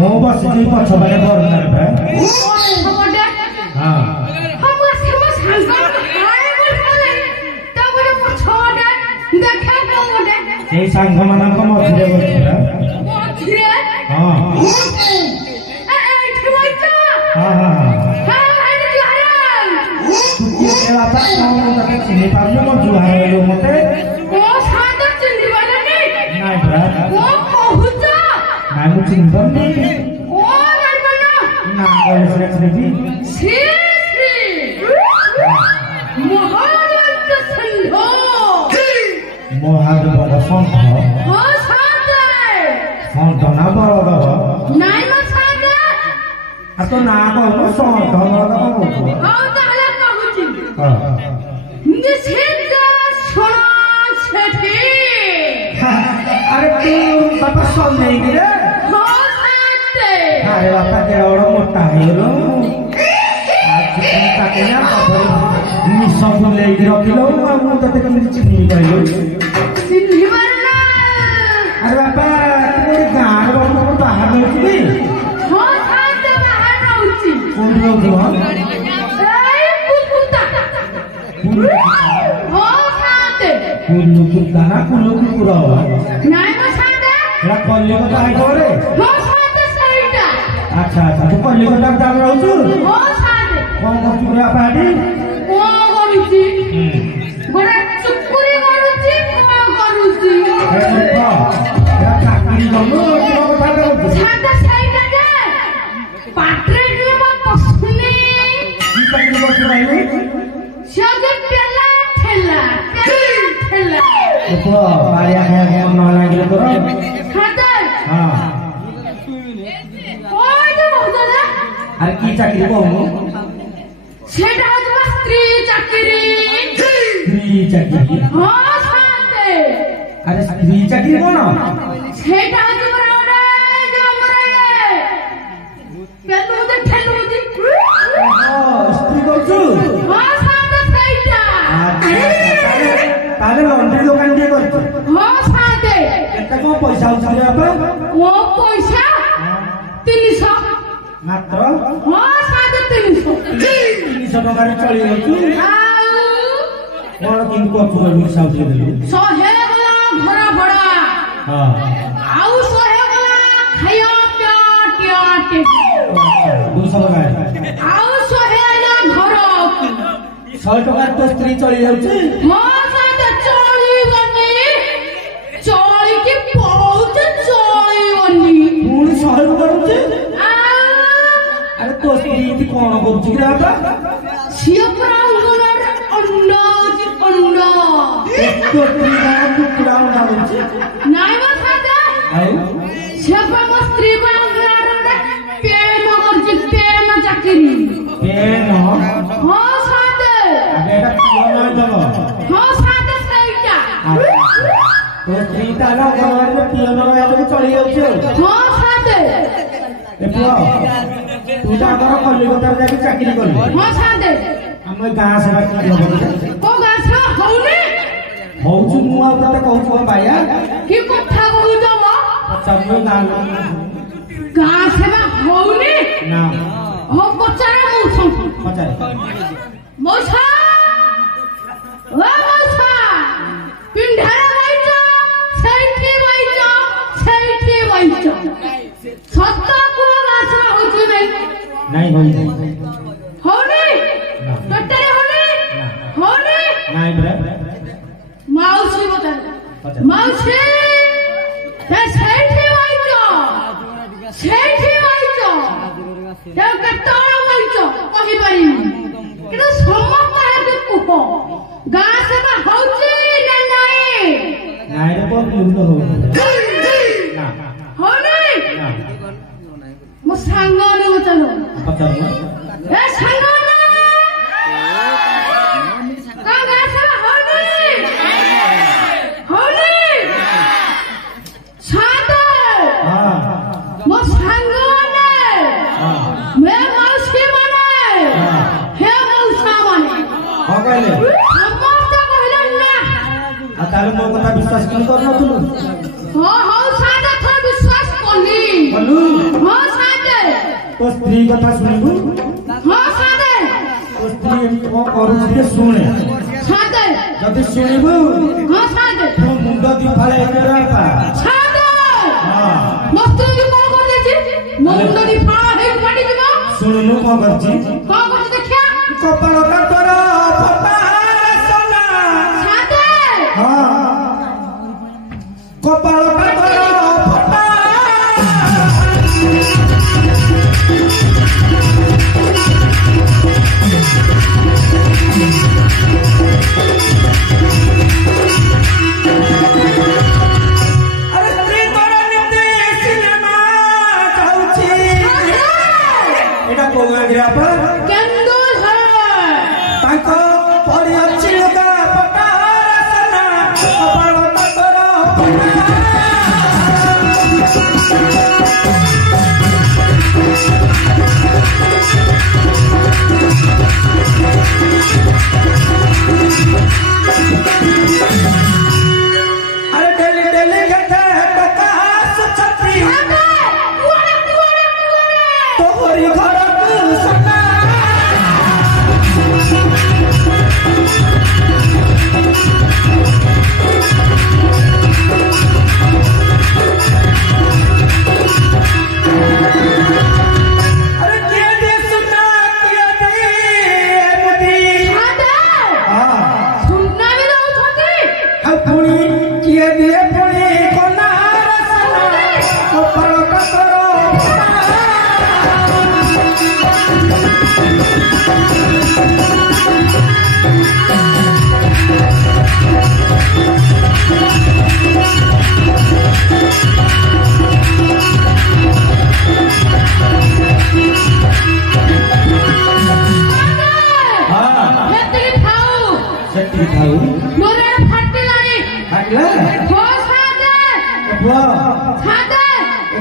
मो बस जी पछ बारे करना है हमडे हां हम फेमस हंसर हाय बोले तो बोले पछोडे देखा कोडे ए संघ मानक मझिरे बसरा मझिरे हां ए ठुइचा हां हां हां भाई जुहार तू के बात कौन तके चिनी पारलो मो जुहार लो मते ओ सादा चिंदी वाला नहीं नहीं ब्रा ओ पहुंचा मैं चिंतन नहीं ओ नरमना ना बोले से जी श्री श्री महायंत संधो मोहाद बड़ संघ ओ सादे संघ ना बड़ बाबा नाइ म सादे आ तो ना को संघ ना को औ ताले कहूची हां निषेध सोना छठी अरे तू बाबा सुन नहीं गिरे हो सादे अरे बाबा के और मोटा है लो आज चिंता के ना बाबा नि सब ले रखिलो मु तते के चिनी गइलो सिंधी वाला अरे बाबा तू गांव बाबा बाहर रहउछी हो सादे बाहर रहउची कोन लोग ए कुत्ता हो सादे कुल्लू कुत्ता ना कुल्लू कुकुरा नाइ म सादे एला कलिकता है करे हो सादे सहीटा अच्छा अच्छा तू कलिकता काम रहउछु हो सादे कोन को चुरा पाडी ओ करूची गोरा चुकुरी करूची को करूची ए एला चाकरी ललो तो कथा कहू सादे सहीटा के पात्रे के म पसुनी की चाकरी करछ भाई सगे पेला ठेला ठेला तो पारिया खाया ना लागिल तोर सादे हां ओइ तो होदला अरे की चाकरी कहू सेटा हज स्त्री चाकरी स्त्री चाकरी हो सादे अरे स्त्री चाकरी कोन सेटा हज बराबरे जमरे पेलु दे ठेलु दे स्त्री करछु हो सादे सहीटा ताले लॉन्ड्री दुकान के करछु हो सादे केते को पैसा उछले बापा ओ पैसा 300 मात्र हो सादे 300 300 टका रे चली गछु आउ कोन किन करछु भाई साउथ दे सहे वाला घोड़ा बड़ा हां आउ सहे वाला खाया प्याट 200 टका आउ सहे वाला घर 100 टका तो स्त्री चली जाउची हो सादे चली बनी चली के बहुत चली बनी पूरी 100 करूची आउ अरे तो स्त्री की कोन करूची रे बापा शिवपुरा उंगलर अंडाज अंडा तो स्त्री का कुकुरा ना करूची नाइ म सादे आउ शिवपुरा स्त्री बांगलार पेन करची पेन चाकरी पेन हो सादे बेटा पियो ना जलो हो सादे सहीटा तो स्त्री ताला घर में पियो ना आलो चली जाउची हो सादे ए पुआ तू जा कर कलिकता जाके चाकरी कर हो सादे हम गां से बात कर को गाछा हौने होउछु मु आ तते कहछु भाइया की कथा कहू जमा चलो ना गाँ सेवा हौने ना हो पचारे मौसा पचारे मौसा ओ मौसा पिंढारे बैठो সেইठी बैठो सत्ता को गाछा होछु नहीं होई हौने टटरे हौने हौने नहीं ब्रे माउसी बता माउसी ते ସେଇଠି बैठो ते केतळ बैठो कहि परिनी कि समस्त है कुह गाँ सेवा होची ना नहीं नहीं रे बहुत लूट हो ना हो नहीं ना मो सांग ने चलो पचार ए सांग ना का गाँ सेवा हो नहीं सादा हां मो सांग ने मैं मौसी माने हे मौसा माने हो कहले समस्त कहले ना आ ताले मो कथा विश्वास कर नथुनु हो सादा थोड़ा विश्वास कली बोलू हो तो स्त्री कथा सुनबू हाँ सादे तो स्त्री को करू शुणे सादे जदि शुणबू हाँ सादे तो मुंड दी फाले एकरा सादे हां मस्त जी कौन कर देछि मुंड दी फाला हे पड़ी दिबो सुननु को करछि देखिया कपाल का तोरा फटा सोना सादे हां कपाल का तोरा फटा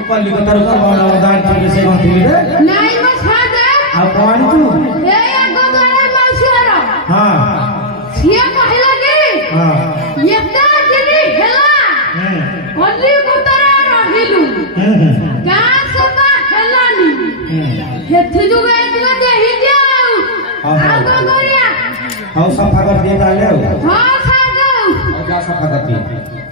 कलिकतार का दान के से गंथिली रे नाही म सादे आ कोन तू ए गोदरे मासियारा हां सिया कहला कि हां एता दिनी हेला कलिकतार रहिलु गां सभा हेलानी हेथि जुगे एतला देहि जाऊ आ को करिया हाउ सफा कर दिए ताले हां सादे जा सफा कर दिए